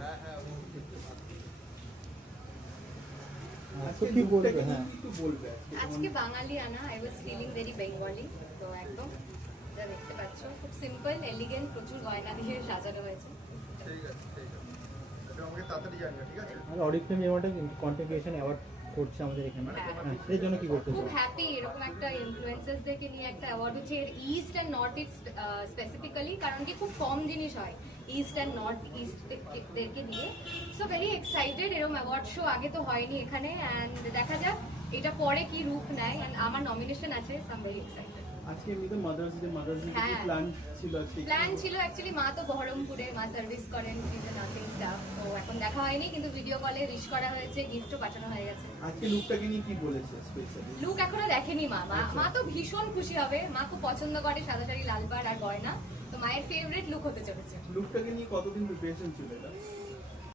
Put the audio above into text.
হ্যাঁ হ্যাঁ কি বলবে? হ্যাঁ আজকে বাঙালি আনা, I was feeling very Bengali. তো একদম যা দেখতে পাচ্ছ খুব সিম্পল এলিগেন্ট, প্রচুর গয়না দিয়ে সাজানো হয়েছে। ঠিক আছে এটা আমাকে তাড়াতাড়ি জানিও, ঠিক আছে? আর অডিফিল্ম এওয়ার্ডে কন্টেন্ট ক্রিয়েশন অ্যাওয়ার্ড করছে আমাদের এখানে, সেই জন্য কি করতে খুব হ্যাপি এরকম একটা ইনফ্লুয়েন্সারদেরকে নিয়ে একটা অ্যাওয়ার্ড হচ্ছে। এর east and north east specifically, কারণ কি খুব কম জিনিস হয় ইস্ট অ্যান্ড নর্থ ইস্টদেরকে নিয়ে। সো ভেরি এক্সাইটেড, এরকম অ্যাওয়ার্ড শো আগে তো হয়নি এখানে, অ্যান্ড দেখা যাক এটা পরে কি রূপ নেয়। অ্যান্ড আমার নমিনেশন আছে, সো আই ভেরি এক্সাইটেড। আজকে এমনিতে মাদার্স ডে প্ল্যান ছিল আজকে? প্ল্যান ছিল অ্যাকচুয়ালি, মা তো বহরমপুরে, মা সার্ভিস করেন, ইজ এ নার্সিং স্টাফ। তো এখন দেখা হয়নি, কিন্তু ভিডিও কলে উইশ করা হয়েছে, গিফটও পাঠানো হয়ে গেছে। আজকে লুকটাকে নিয়ে কি বলেছে স্পেশালি? লুক এখনো দেখেনি মা। মা তো ভীষণ খুশি হবে, মা খুব পছন্দ করে সাদা শাড়ি, লাল পাড় আর গয়না। তো মায়ের ফেভারিট লুক হতে চলেছে। লুকটাকে নিয়ে কতদিন প্রিপারেশন ছিল এটা?